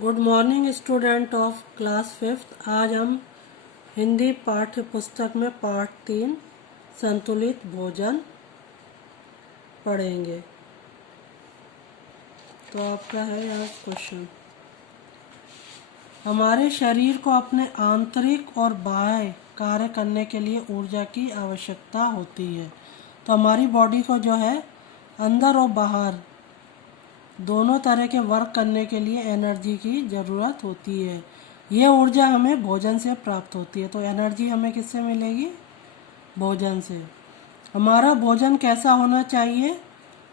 Good morning student of class fifth. आज हम हिंदी पाठ्य पुस्तक में पाठ 3 संतुलित भोजन पढ़ेंगे। तो आपका है यहाँ क्वेश्चन। हमारे शरीर को अपने आंतरिक और बाह्य कार्य करने के लिए ऊर्जा की आवश्यकता होती है। तो हमारी बॉडी को जो है अंदर और बाहर दोनों तरह के वर्क करने के लिए एनर्जी की ज़रूरत होती है। ये ऊर्जा हमें भोजन से प्राप्त होती है। तो एनर्जी हमें किससे मिलेगी? भोजन से। हमारा भोजन कैसा होना चाहिए?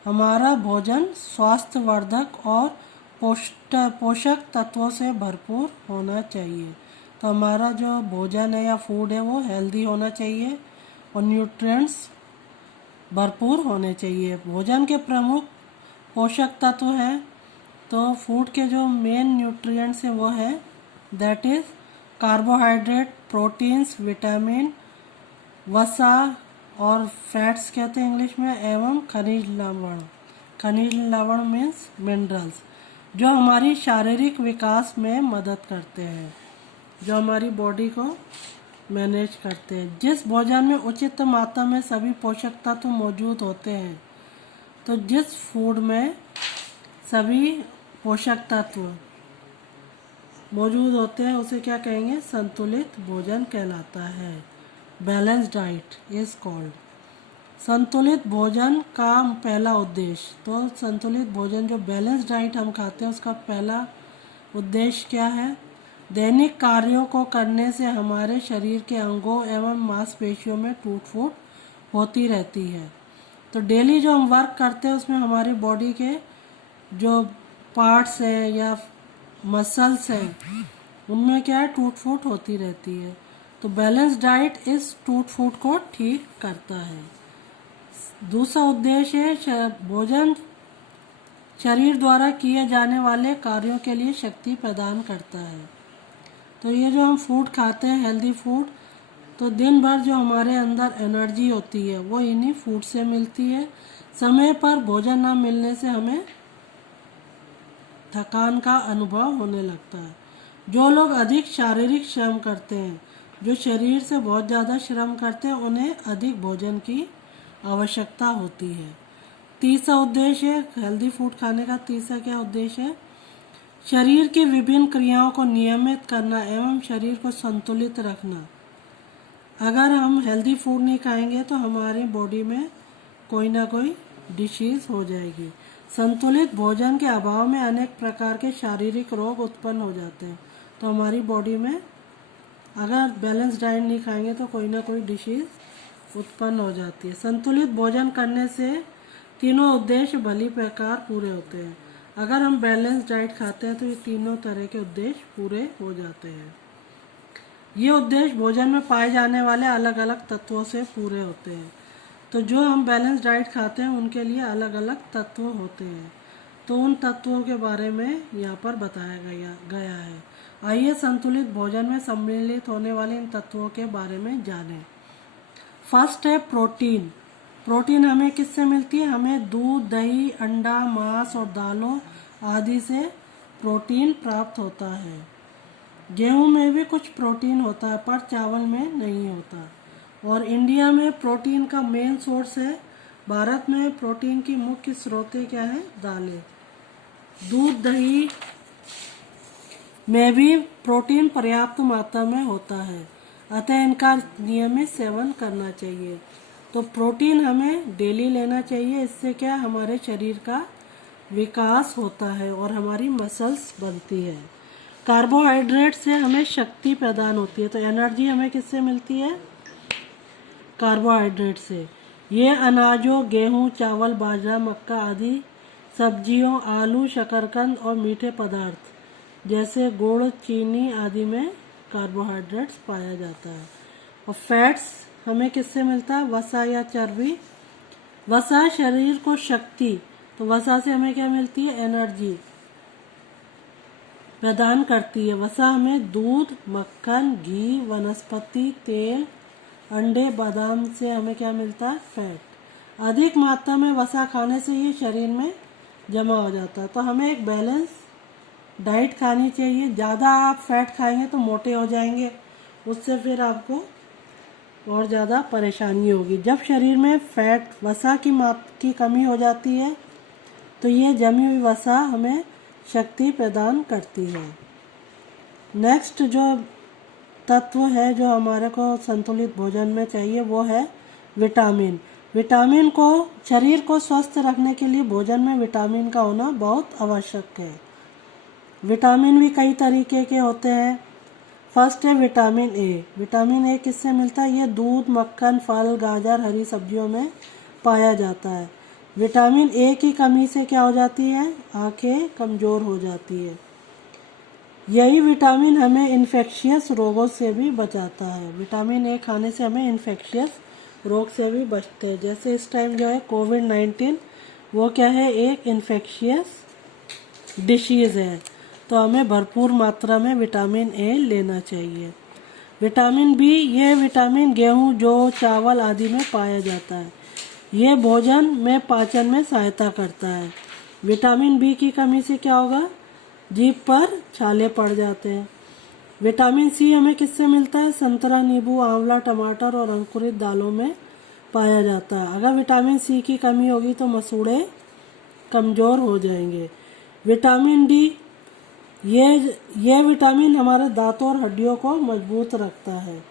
हमारा भोजन स्वास्थ्यवर्धक और पोषक तत्वों से भरपूर होना चाहिए। तो हमारा जो भोजन है या फूड है वो हेल्दी होना चाहिए और न्यूट्रिएंट्स भरपूर होने चाहिए। भोजन के प्रमुख पोषक तत्व हैं। तो फूड के जो मेन न्यूट्रिएंट्स हैं वो है that is carbohydrate, proteins, vitamin, वसा और फैट्स कहते हैं इंग्लिश में, एवं खनिज लवण। खनिज लवण मीन्स मिनरल्स जो हमारी शारीरिक विकास में मदद करते हैं, जो हमारी बॉडी को मैनेज करते हैं। जिस भोजन में उचित मात्रा में सभी पोषक तत्व मौजूद होते हैं, तो जिस फूड में सभी पोषक तत्व मौजूद होते हैं उसे क्या कहेंगे? संतुलित भोजन कहलाता है। Balance diet is called. संतुलित भोजन का पहला उद्देश्य, तो संतुलित भोजन जो बैलेंस डाइट हम खाते हैं उसका पहला उद्देश्य क्या है? दैनिक कार्यों को करने से हमारे शरीर के अंगों एवं मांसपेशियों में टूट फूट होती रहती है। तो डेली जो हम वर्क करते हैं उसमें हमारी बॉडी के जो पार्ट्स हैं या मसल्स हैं उनमें क्या है? टूट फूट होती रहती है। तो बैलेंस डाइट इस टूट फूट को ठीक करता है। दूसरा उद्देश्य है भोजन शरीर द्वारा किए जाने वाले कार्यों के लिए शक्ति प्रदान करता है। तो ये जो हम फूड खाते हैं हेल्दी फूड, तो दिन भर जो हमारे अंदर एनर्जी होती है वो इन्हीं फूड से मिलती है। समय पर भोजन ना मिलने से हमें थकान का अनुभव होने लगता है। जो लोग अधिक शारीरिक श्रम करते हैं, जो शरीर से बहुत ज़्यादा श्रम करते हैं, उन्हें अधिक भोजन की आवश्यकता होती है। तीसरा उद्देश्य है हेल्दी फूड खाने का। तीसरा क्या उद्देश्य है? शरीर की विभिन्न क्रियाओं को नियमित करना एवं शरीर को संतुलित रखना। अगर हम हेल्दी फूड नहीं खाएंगे तो हमारी बॉडी में कोई ना कोई डिसीज़ हो जाएगी। संतुलित भोजन के अभाव में अनेक प्रकार के शारीरिक रोग उत्पन्न हो जाते हैं। तो हमारी बॉडी में अगर बैलेंस डाइट नहीं खाएंगे तो कोई ना कोई डिसीज़ उत्पन्न हो जाती है। संतुलित भोजन करने से तीनों उद्देश्य भली प्रकार पूरे होते हैं। अगर हम बैलेंस डाइट खाते हैं तो ये तीनों तरह के उद्देश्य पूरे हो जाते हैं। ये उद्देश्य भोजन में पाए जाने वाले अलग अलग तत्वों से पूरे होते हैं। तो जो हम बैलेंस डाइट खाते हैं उनके लिए अलग अलग तत्व होते हैं। तो उन तत्वों के बारे में यहाँ पर बताया गया है। आइए संतुलित भोजन में सम्मिलित होने वाले इन तत्वों के बारे में जानें। फर्स्ट है प्रोटीन। प्रोटीन हमें किससे मिलती है? हमें दूध, दही, अंडा, मांस और दालों आदि से प्रोटीन प्राप्त होता है। गेहूं में भी कुछ प्रोटीन होता है पर चावल में नहीं होता। और इंडिया में प्रोटीन का मेन सोर्स है। भारत में प्रोटीन की मुख्य स्रोतें क्या है? दालें। दूध, दही में भी प्रोटीन पर्याप्त मात्रा में होता है, अतः इनका नियमित सेवन करना चाहिए। तो प्रोटीन हमें डेली लेना चाहिए। इससे क्या हमारे शरीर का विकास होता है और हमारी मसल्स बनती है। कार्बोहाइड्रेट से हमें शक्ति प्रदान होती है। तो एनर्जी हमें किससे मिलती है? कार्बोहाइड्रेट से। ये अनाजों, गेहूं, चावल, बाजरा, मक्का आदि सब्जियों, आलू, शकरकंद और मीठे पदार्थ जैसे गुड़, चीनी आदि में कार्बोहाइड्रेट्स पाया जाता है। और फैट्स हमें किससे मिलता है? वसा या चर्बी। वसा शरीर को शक्ति, तो वसा से हमें क्या मिलती है? एनर्जी प्रदान करती है। वसा हमें दूध, मक्खन, घी, वनस्पति तेल, अंडे, बादाम से हमें क्या मिलता है? फैट। अधिक मात्रा में वसा खाने से ये शरीर में जमा हो जाता है। तो हमें एक बैलेंस डाइट खानी चाहिए। ज़्यादा आप फैट खाएंगे तो मोटे हो जाएंगे, उससे फिर आपको और ज़्यादा परेशानी होगी। जब शरीर में फैट वसा की कमी हो जाती है तो ये जमी हुई वसा हमें शक्ति प्रदान करती है। नेक्स्ट जो तत्व है जो हमारे को संतुलित भोजन में चाहिए वो है विटामिन। विटामिन को शरीर को स्वस्थ रखने के लिए भोजन में विटामिन का होना बहुत आवश्यक है। विटामिन भी कई तरीके के होते हैं। फर्स्ट है विटामिन ए। विटामिन ए किससे मिलता है? ये दूध, मक्खन, फल, गाजर, हरी सब्जियों में पाया जाता है। विटामिन ए की कमी से क्या हो जाती है? आंखें कमज़ोर हो जाती है। यही विटामिन हमें इन्फेक्शियस रोगों से भी बचाता है। विटामिन ए खाने से हमें इन्फेक्शियस रोग से भी बचते हैं। जैसे इस टाइम जो है कोविड-19 वो क्या है? एक इन्फेक्शियस डिसीज़ है, तो हमें भरपूर मात्रा में विटामिन ए लेना चाहिए। विटामिन बी, ये विटामिन गेहूं, जौ, चावल आदि में पाया जाता है। ये भोजन में पाचन में सहायता करता है। विटामिन बी की कमी से क्या होगा? जीभ पर छाले पड़ जाते हैं। विटामिन सी हमें किससे मिलता है? संतरा, नींबू, आंवला, टमाटर और अंकुरित दालों में पाया जाता है। अगर विटामिन सी की कमी होगी तो मसूड़े कमज़ोर हो जाएंगे। विटामिन डी, ये विटामिन हमारे दांतों और हड्डियों को मजबूत रखता है।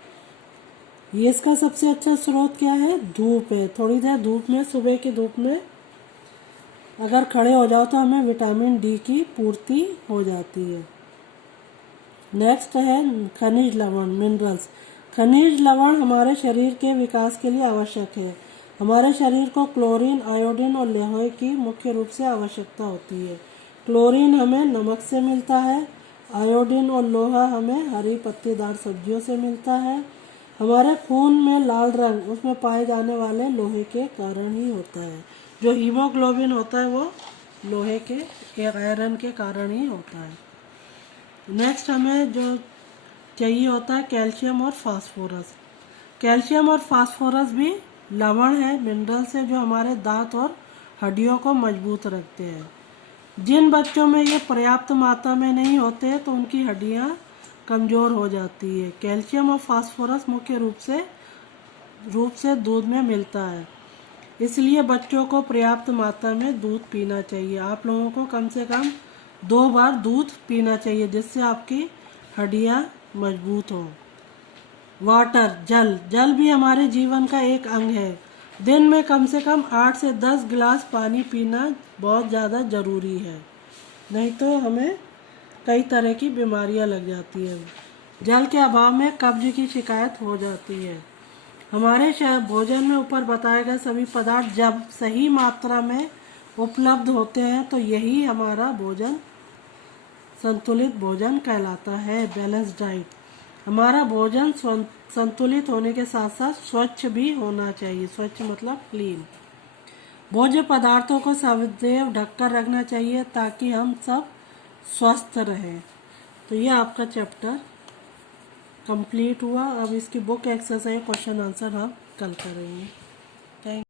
ये इसका सबसे अच्छा स्रोत क्या है? धूप है। थोड़ी देर धूप में, सुबह की धूप में अगर खड़े हो जाओ तो हमें विटामिन डी की पूर्ति हो जाती है। नेक्स्ट है खनिज लवण, मिनरल्स। खनिज लवण हमारे शरीर के विकास के लिए आवश्यक है। हमारे शरीर को क्लोरीन, आयोडीन और लोहे की मुख्य रूप से आवश्यकता होती है। क्लोरीन हमें नमक से मिलता है। आयोडीन और लोहा हमें हरी पत्तेदार सब्जियों से मिलता है। हमारे खून में लाल रंग उसमें पाए जाने वाले लोहे के कारण ही होता है। जो हीमोग्लोबिन होता है वो लोहे के, आयरन के कारण ही होता है। नेक्स्ट हमें जो चाहिए होता है कैल्शियम और फास्फोरस। कैल्शियम और फास्फोरस भी लवण है, मिनरल्स है जो हमारे दांत और हड्डियों को मजबूत रखते हैं। जिन बच्चों में ये पर्याप्त मात्रा में नहीं होते तो उनकी हड्डियां कमज़ोर हो जाती है। कैल्शियम और फास्फोरस मुख्य रूप से दूध में मिलता है, इसलिए बच्चों को पर्याप्त मात्रा में दूध पीना चाहिए। आप लोगों को कम से कम 2 बार दूध पीना चाहिए जिससे आपकी हड्डियां मजबूत हों। वाटर, जल भी हमारे जीवन का एक अंग है। दिन में कम से कम 8 से 10 गिलास पानी पीना बहुत ज़्यादा ज़रूरी है, नहीं तो हमें कई तरह की बीमारियां लग जाती हैं। जल के अभाव में कब्ज की शिकायत हो जाती है। हमारे भोजन में ऊपर बताए गए सभी पदार्थ जब सही मात्रा में उपलब्ध होते हैं तो यही हमारा भोजन संतुलित भोजन कहलाता है, बैलेंस डाइट। हमारा भोजन संतुलित होने के साथ साथ स्वच्छ भी होना चाहिए। स्वच्छ मतलब क्लीन। भोज्य पदार्थों को सदैव ढककर रखना चाहिए ताकि हम सब स्वस्थ रहें। तो ये आपका चैप्टर कंप्लीट हुआ। अब इसकी बुक एक्सरसाइज क्वेश्चन आंसर हम कल करेंगे। थैंक